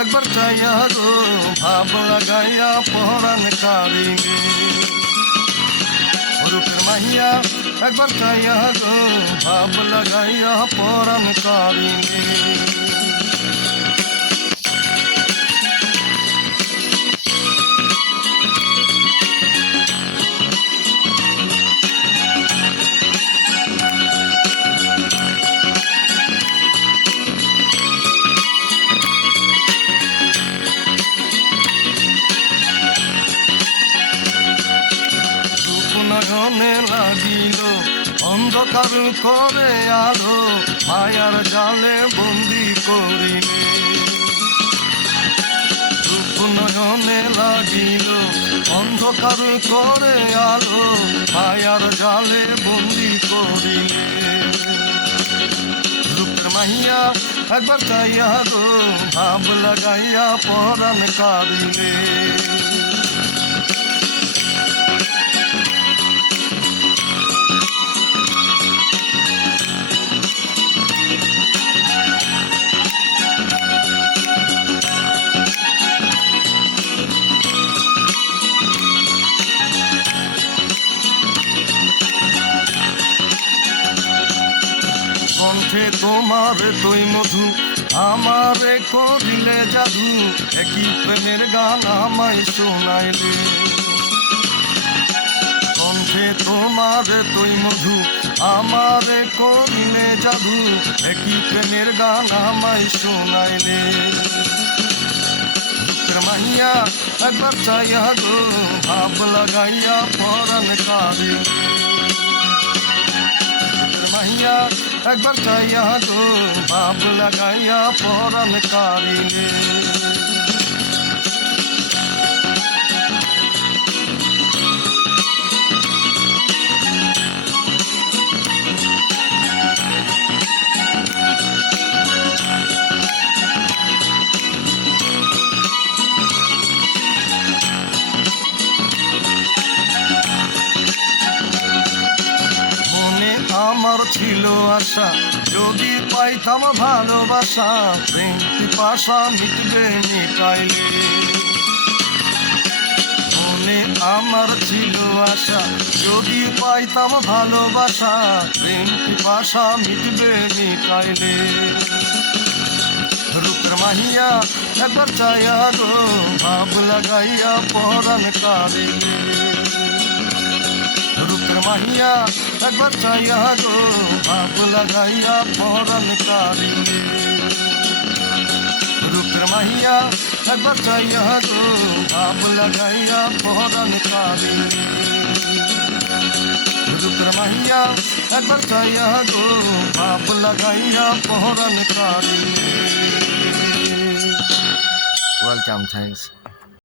একবার চাইয়া গো ভাব লাগাইয়া পরাণ কারিগে রূপের মাইয়া একবার চাইয়া গো ভাব লাগাইয়া পরাণ কারিগে নয়নে লাগিল অন্ধকার করে আলো মায়ার জালে বন্দি করিলে রূপ নয়নে লাগিল অন্ধকার করে আলো মায়ার জালে বন্দি করিলে রূপের মাইয়া একবার চাইয়া গো ভাব লাগাইয়া পরাণ কারিলে কণ্ঠে তোমার তুই মধু আমারে করিলে জাদু একই প্রেমের গান আমায় শোনাইলে কণ্ঠে তোমার তুই মধু আমারে করিলে জাদু একই প্রেমের গান আমায় শোনাইলে রূপের মাইয়া একবার চাইয়া গো ভাব লাগাইয়া পরাণ কারিলে মাইয়া একবার চাইয়া গো ভাব লাগাইয়া পরাণ কারিলে আমার ছিল আশা যদি পাইতাম ভালোবাসা প্রেম পিপাসা মিটবে মিটাইলে মনে আমার ছিল আশা যদি পাইতাম ভালোবাসা প্রেম পিপাসা মিটবে মিটাইলে রূপের মাহিয়া একবার চাইয়া গো ভাব লাগাইয়া পরাণ কারিলে রূপের মাহিয়া একবার চাইয়া গো ভাব লাগাইয়া পরাণ কারিলে রূপের মাহিয়া একবার চাইয়া গো ভাব লাগাইয়া পরাণ কারিলে রূপের মাহিয়া একবার চাইয়া গো ভাব লাগাইয়া পরাণ কারিলে। Welcome, thanks.